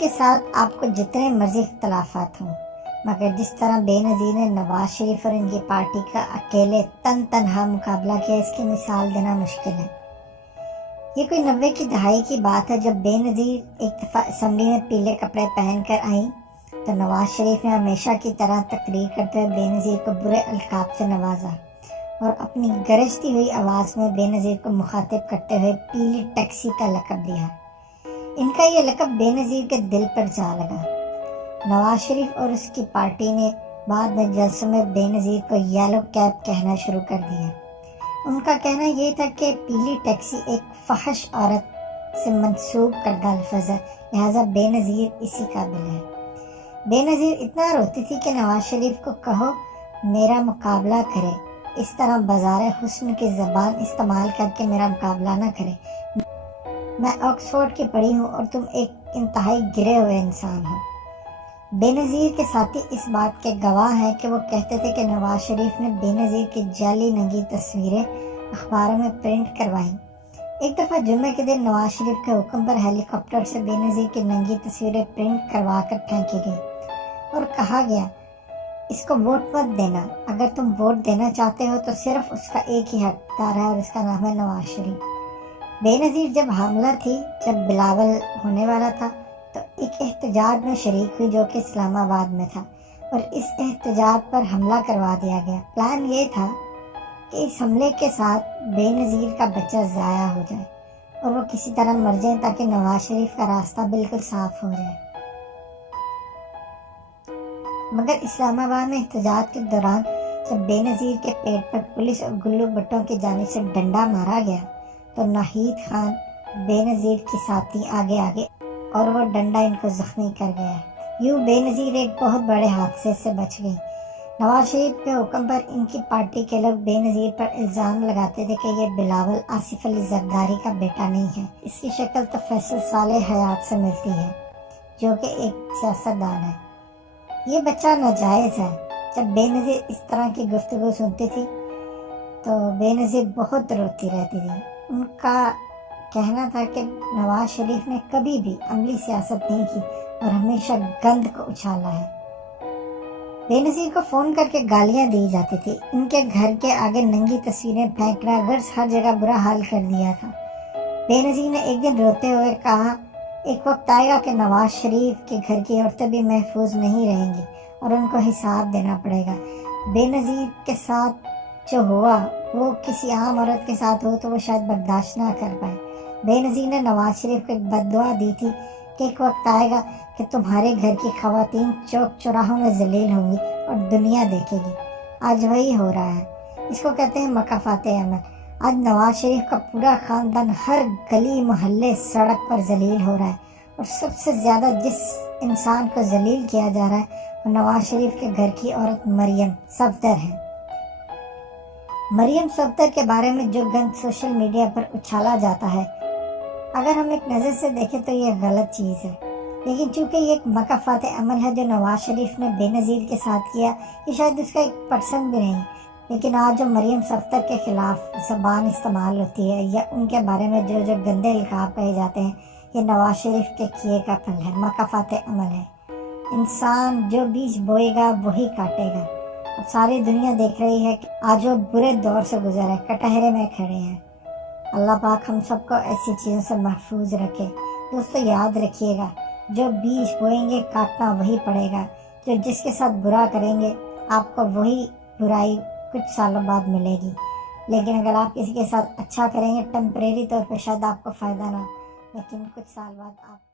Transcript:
کے ساتھ آپ کو جتنے مرضی اختلافات ہوں، مگر جس طرح بے نظیر نے نواز شریف اور ان کی پارٹی کا اکیلے تنہا مقابلہ کیا، اس کی مثال دینا مشکل ہے۔ یہ کوئی 90 کی دہائی کی بات ہے جب بے نظیر ایک دفعہ اسمبلی میں پیلے کپڑے پہن کر آئیں تو نواز شریف نے ہمیشہ کی طرح تقریر کرتے ہوئے بے نظیر کو برے القاب سے نوازا اور اپنی گرجتی ہوئی آواز میں بے نظیر کو مخاطب کرتے ہوئے پیلی ٹیکسی کا لقب دیا۔ ان کا یہ لقب بے نظیر کے دل پر جا لگا۔ نواز شریف اور اس کی پارٹی نے بعد میں جلسوں میں بے نظیر کو یلو کیب کہنا شروع کر دیا۔ ان کا کہنا یہ تھا کہ پیلی ٹیکسی ایک فحش عورت سے منسوب کردہ لفظ ہے، لہذا بے نظیر اسی قابل ہے۔ بے نظیر اتنا روتی تھی کہ نواز شریف کو کہو میرا مقابلہ کرے، اس طرح بازار حسن کی زبان استعمال کر کے میرا مقابلہ نہ کرے، میں آکسفورڈ کی پڑھی ہوں اور تم ایک انتہائی گرے ہوئے انسان ہو۔ بے نظیر کے ساتھی اس بات کے گواہ ہیں کہ وہ کہتے تھے کہ نواز شریف نے بے نظیر کی جعلی ننگی تصویریں اخباروں میں پرنٹ کروائیں۔ ایک دفعہ جمعے کے دن نواز شریف کے حکم پر ہیلی کاپٹر سے بے نظیر کی ننگی تصویریں پرنٹ کروا کر پھینکی گئی اور کہا گیا اس کو ووٹ مت دینا، اگر تم ووٹ دینا چاہتے ہو تو صرف اس کا ایک ہی حقدار ہے اور اس کا نام ہے نواز شریف۔ بے نظیر جب حاملہ تھی، جب بلاول ہونے والا تھا تو ایک احتجاج میں شریک ہوئی جو کہ اسلام آباد میں تھا اور اس احتجاج پر حملہ کروا دیا گیا۔ پلان یہ تھا کہ اس حملے کے ساتھ بے نظیر کا بچہ ضائع ہو جائے اور وہ کسی طرح مر جائیں تاکہ نواز شریف کا راستہ بالکل صاف ہو جائے۔ مگر اسلام آباد میں احتجاج کے دوران جب بے نظیر کے پیٹ پر پولیس اور گلو بٹوں کی جانب سے ڈنڈا مارا گیا تو ناہید خان بے نظیر کی ساتھی آگے اور وہ ڈنڈا ان کو زخمی کر گیا۔ یوں بے نظیر ایک بہت بڑے حادثے سے بچ گئی۔ نواز شریف کے حکم پر ان کی پارٹی کے لوگ بے نظیر پر الزام لگاتے تھے کہ یہ بلاول آصف علی زرداری کا بیٹا نہیں ہے، اس کی شکل تو فیصل صالح حیات سے ملتی ہے جو کہ ایک سیاستدان ہے، یہ بچہ ناجائز ہے۔ جب بے نظیر اس طرح کی گفتگو سنتی تھی تو بے نظیر بہت روتی رہتی تھی۔ ان کا کہنا تھا کہ نواز شریف نے کبھی بھی عملی سیاست نہیں کی اور ہمیشہ گند کو اچھالا ہے۔ بے نظیر کو فون کر کے گالیاں دی جاتی تھی، ان کے گھر کے آگے ننگی تصویریں پھینکنا، غرض ہر جگہ برا حال کر دیا تھا۔ بے نظیر نے ایک دن روتے ہوئے کہا ایک وقت آئے گا کہ نواز شریف کے گھر کی عورتیں بھی محفوظ نہیں رہیں گی اور ان کو حساب دینا پڑے گا۔ بے نظیر کے ساتھ جو ہوا وہ کسی عام عورت کے ساتھ ہو تو وہ شاید برداشت نہ کر پائے۔ بے نظیر نے نواز شریف کو ایک بد دعا دی تھی کہ ایک وقت آئے گا کہ تمہارے گھر کی خواتین چوک چوراہوں میں ذلیل ہوں گی اور دنیا دیکھے گی۔ آج وہی ہو رہا ہے، اس کو کہتے ہیں مکافات عمل۔ آج نواز شریف کا پورا خاندان ہر گلی محلے سڑک پر ذلیل ہو رہا ہے اور سب سے زیادہ جس انسان کو ذلیل کیا جا رہا ہے وہ نواز شریف کے گھر کی عورت مریم صفدر ہے۔ مریم صفدر کے بارے میں جو گند سوشل میڈیا پر اچھالا جاتا ہے، اگر ہم ایک نظر سے دیکھیں تو یہ غلط چیز ہے، لیکن چونکہ یہ ایک مکافات عمل ہے جو نواز شریف نے بے نظیر کے ساتھ کیا، یہ شاید اس کا 1% بھی نہیں، لیکن آج جو مریم صفدر کے خلاف زبان استعمال ہوتی ہے یا ان کے بارے میں جو گندے القاب کہے جاتے ہیں، یہ نواز شریف کے کیے کا پھل ہے، مکافات عمل ہے۔ انسان جو بیج بوئے گا وہی کاٹے گا۔ اب ساری دنیا دیکھ رہی ہے کہ آج وہ برے دور سے گزرے، کٹہرے میں کھڑے ہیں۔ اللہ پاک ہم سب کو ایسی چیزوں سے محفوظ رکھے۔ دوستو یاد رکھیے گا، جو بیج بوئیں گے کاٹنا وہی پڑے گا، جو جس کے ساتھ برا کریں گے آپ کو وہی برائی کچھ سالوں بعد ملے گی، لیکن اگر آپ کسی کے ساتھ اچھا کریں گے ٹیمپریری طور پہ شاید آپ کو فائدہ نہ ہو، لیکن کچھ سال بعد آپ